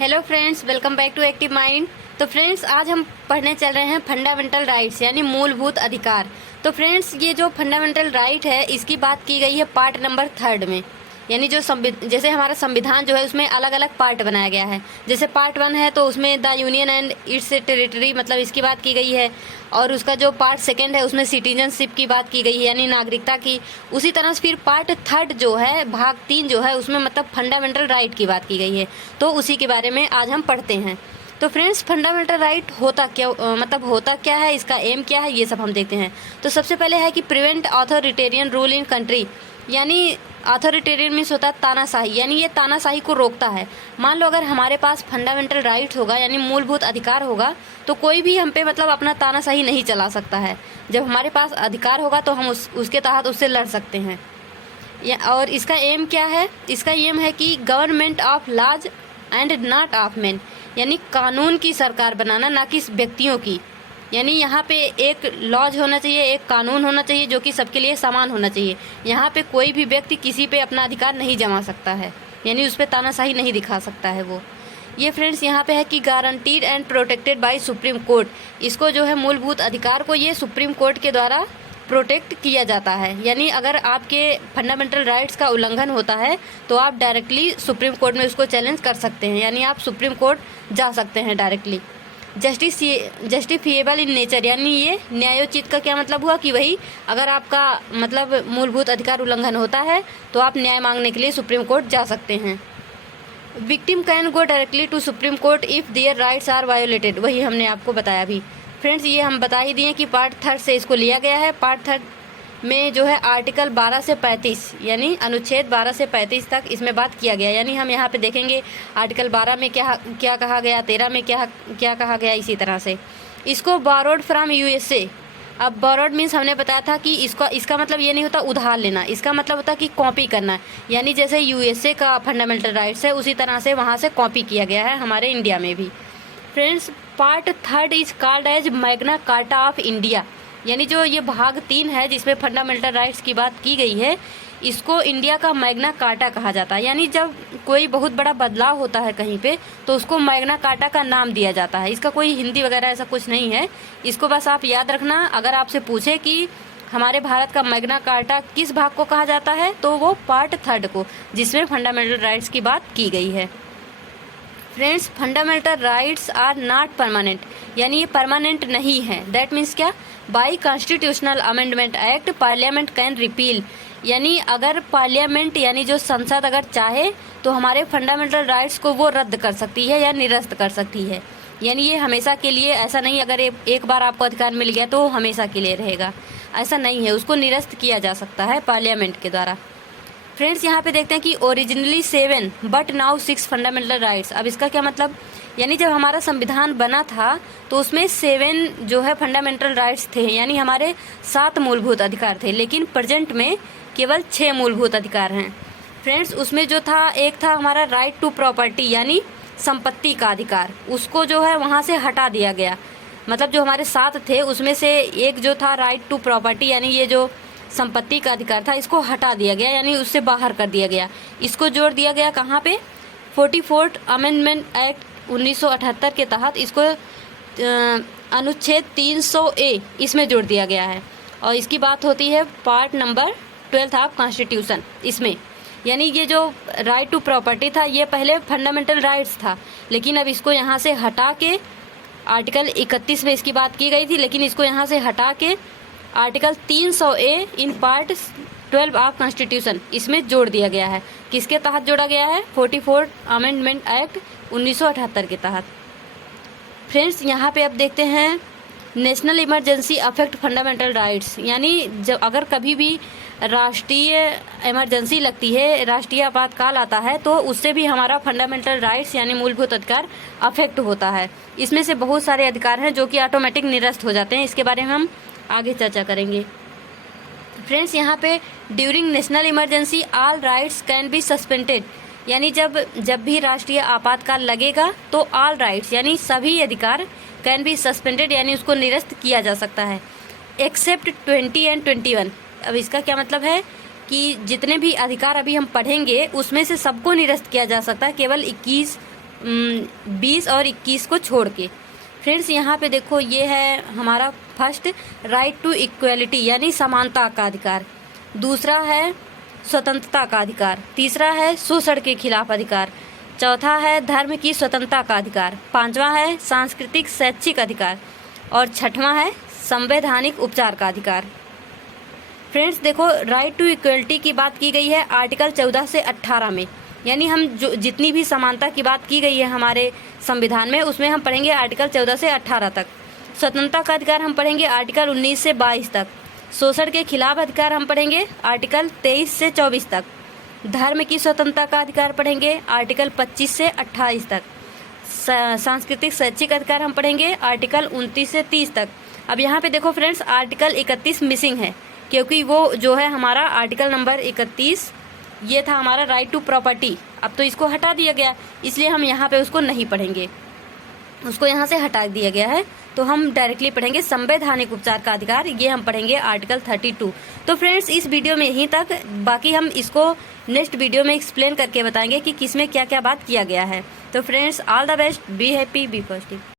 Hello friends, welcome back to active mind. तो friends, आज हम पढ़ने चल रहे हैं फंडामेंटल राइट्स यानी मूलभूत अधिकार। तो फ्रेंड्स, ये जो फंडामेंटल राइट है इसकी बात की गई है पार्ट नंबर 3 में। यानी जो जैसे हमारा संविधान जो है उसमें अलग अलग पार्ट बनाया गया है। जैसे पार्ट 1 है तो उसमें the union and it's territory मतलब इसकी बात की गई है, और उसका जो पार्ट 2 है उसमें सिटीजनशिप की बात की गई है यानी नागरिकता की। उसी तरह से फिर पार्ट 3 जो है, भाग 3 जो है, उसमें मतलब फंडामेंटल राइट की बात की गई है। तो उसी के बारे में आज हम पढ़ते हैं। तो फ्रेंड्स, फंडामेंटल राइट होता क्या मतलब होता क्या है, इसका एम क्या है, ये सब हम देखते हैं। तो सबसे पहले है कि prevent authoritarian rule in country. यानी ऑथोरिटेरियन मीन्स होता है तानाशाही, यानी ये तानाशाही को रोकता है। मान लो अगर हमारे पास फंडामेंटल राइट होगा यानी मूलभूत अधिकार होगा तो कोई भी हम पे मतलब अपना तानाशाही नहीं चला सकता है। जब हमारे पास अधिकार होगा तो हम उसके तहत उससे लड़ सकते हैं। और इसका एम क्या है? इसका एम है कि government of laws and not of man, यानी कानून की सरकार बनाना, ना कि व्यक्तियों की। यानी यहाँ पे एक लॉज होना चाहिए, एक कानून होना चाहिए जो कि सबके लिए समान होना चाहिए। यहाँ पे कोई भी व्यक्ति किसी पे अपना अधिकार नहीं जमा सकता है, यानी उस पर तानाशाही नहीं दिखा सकता है वो। ये फ्रेंड्स यहाँ पे है कि guaranteed and protected by supreme court. इसको जो है मूलभूत अधिकार को ये सुप्रीम कोर्ट के द्वारा प्रोटेक्ट किया जाता है। यानी अगर आपके फंडामेंटल राइट्स का उल्लंघन होता है तो आप डायरेक्टली सुप्रीम कोर्ट में उसको चैलेंज कर सकते हैं, यानी आप सुप्रीम कोर्ट जा सकते हैं डायरेक्टली। जस्टिफिएबल इन नेचर, यानी ये न्यायोचित का क्या मतलब हुआ कि वही अगर आपका मतलब मूलभूत अधिकार उल्लंघन होता है तो आप न्याय मांगने के लिए सुप्रीम कोर्ट जा सकते हैं। Victim can go directly to supreme court if their rights are violated, वही हमने आपको बताया अभी। फ्रेंड्स, ये हम बता ही दिए कि पार्ट 3 से इसको लिया गया है। पार्ट 3 में जो है आर्टिकल 12 से 35 यानी अनुच्छेद 12 से 35 तक इसमें बात किया गया। यानी हम यहाँ पे देखेंगे आर्टिकल 12 में क्या क्या कहा गया, 13 में क्या कहा गया, इसी तरह से। इसको बोरोड फ्रॉम यूएसए। अब बोरोड मीन्स हमने बताया था कि इसका मतलब ये नहीं होता उधार लेना, इसका मतलब होता कि कॉपी करना। यानी जैसे यूएसए का फंडामेंटल राइट्स है उसी तरह से वहाँ से कॉपी किया गया है हमारे इंडिया में भी। Friends, part 3 is called as magna carta of India. यानी जो ये भाग 3 है जिसमें फंडामेंटल राइट्स की बात की गई है, इसको इंडिया का मैग्ना कार्टा कहा जाता है। यानी जब कोई बहुत बड़ा बदलाव होता है कहीं पे तो उसको मैग्ना कार्टा का नाम दिया जाता है। इसका कोई हिंदी वगैरह ऐसा कुछ नहीं है, इसको बस आप याद रखना। अगर आपसे पूछे कि हमारे भारत का मैग्ना कार्टा किस भाग को कहा जाता है तो वो पार्ट 3 को, जिसमें फंडामेंटल राइट्स की बात की गई है। Friends, fundamental rights are not permanent, यानी ये परमानेंट नहीं है। दैट मीन्स क्या? By constitutional amendment act parliament can repeal. यानी अगर पार्लियामेंट यानी जो संसद अगर चाहे तो हमारे फंडामेंटल राइट्स को वो रद्द कर सकती है या निरस्त कर सकती है। यानी ये हमेशा के लिए ऐसा नहीं, अगर एक बार आपको अधिकार मिल गया तो हमेशा के लिए रहेगा, ऐसा नहीं है। उसको निरस्त किया जा सकता है पार्लियामेंट के द्वारा। फ्रेंड्स, यहाँ पे देखते हैं कि originally 7 but now 6 fundamental rights. अब इसका क्या मतलब? यानी जब हमारा संविधान बना था तो उसमें 7 जो है फंडामेंटल राइट्स थे, यानी हमारे 7 मूलभूत अधिकार थे, लेकिन प्रेजेंट में केवल 6 मूलभूत अधिकार हैं। फ्रेंड्स, उसमें जो था, एक था हमारा राइट टू प्रॉपर्टी यानी संपत्ति का अधिकार, उसको जो है वहाँ से हटा दिया गया। मतलब जो हमारे 7 थे उसमें से एक जो था राइट टू प्रॉपर्टी यानी ये जो संपत्ति का अधिकार था, इसको हटा दिया गया, यानी उससे बाहर कर दिया गया। इसको जोड़ दिया गया कहाँ पे? 44th अमेंडमेंट एक्ट 1978 के तहत इसको अनुच्छेद 300A इसमें जोड़ दिया गया है। और इसकी बात होती है पार्ट नंबर 12 ऑफ कॉन्स्टिट्यूशन इसमें। यानी ये जो राइट टू प्रॉपर्टी था ये पहले फंडामेंटल राइट्स था, लेकिन अब इसको यहाँ से हटा के आर्टिकल 31 में इसकी बात की गई थी, लेकिन इसको यहाँ से हटा के article 300A in part 12 of constitution इसमें जोड़ दिया गया है। किसके तहत जोड़ा गया है? 44th अमेंडमेंट एक्ट 1978 के तहत। फ्रेंड्स, यहाँ पे अब देखते हैं national emergency affect fundamental rights. यानी जब अगर कभी भी राष्ट्रीय इमरजेंसी लगती है, राष्ट्रीय आपातकाल आता है, तो उससे भी हमारा फंडामेंटल राइट्स यानी मूलभूत अधिकार अफेक्ट होता है। इसमें से बहुत सारे अधिकार हैं जो कि ऑटोमेटिक निरस्त हो जाते हैं। इसके बारे में हम आगे चर्चा करेंगे। फ्रेंड्स, यहाँ पे during national emergency all rights can be suspended. यानी जब भी राष्ट्रीय आपातकाल लगेगा तो ऑल राइट्स यानी सभी अधिकार कैन बी सस्पेंडेड यानी उसको निरस्त किया जा सकता है, एक्सेप्ट 20 एंड 21। अब इसका क्या मतलब है कि जितने भी अधिकार अभी हम पढ़ेंगे उसमें से सबको निरस्त किया जा सकता है, केवल 21 20 और 21 को छोड़ के। फ्रेंड्स यहाँ पे देखो, ये है हमारा फर्स्ट, राइट टू इक्वलिटी यानी समानता का अधिकार। दूसरा है स्वतंत्रता का अधिकार। तीसरा है शोषण के खिलाफ अधिकार। चौथा है धर्म की स्वतंत्रता का अधिकार। पांचवा है सांस्कृतिक शैक्षिक अधिकार। और छठवां है संवैधानिक उपचार का अधिकार। फ्रेंड्स देखो, राइट टू इक्वलिटी की बात की गई है आर्टिकल 14 से 18 में, यानी हम जो जितनी भी समानता की बात की गई है हमारे संविधान में, उसमें हम पढ़ेंगे आर्टिकल 14 से 18 तक। स्वतंत्रता का अधिकार हम पढ़ेंगे आर्टिकल 19 से 22 तक। शोषण के खिलाफ अधिकार हम पढ़ेंगे आर्टिकल 23 से 24 तक। धर्म की स्वतंत्रता का अधिकार पढ़ेंगे आर्टिकल 25 से 28 तक। सांस्कृतिक शैक्षिक अधिकार हम पढ़ेंगे आर्टिकल 29 से 30 तक। अब यहाँ पे देखो फ्रेंड्स, आर्टिकल 31 मिसिंग है, क्योंकि वो जो है हमारा आर्टिकल नंबर 31, ये था हमारा राइट टू प्रॉपर्टी। अब तो इसको हटा दिया गया, इसलिए हम यहाँ पे उसको नहीं पढ़ेंगे, उसको यहाँ से हटा दिया गया है। तो हम डायरेक्टली पढ़ेंगे संवैधानिक उपचार का अधिकार, ये हम पढ़ेंगे आर्टिकल 32। तो फ्रेंड्स इस वीडियो में यहीं तक, बाकी हम इसको नेक्स्ट वीडियो में एक्सप्लेन करके बताएंगे कि किसमें क्या क्या बात किया गया है। तो friends all the best, be happy, be positive.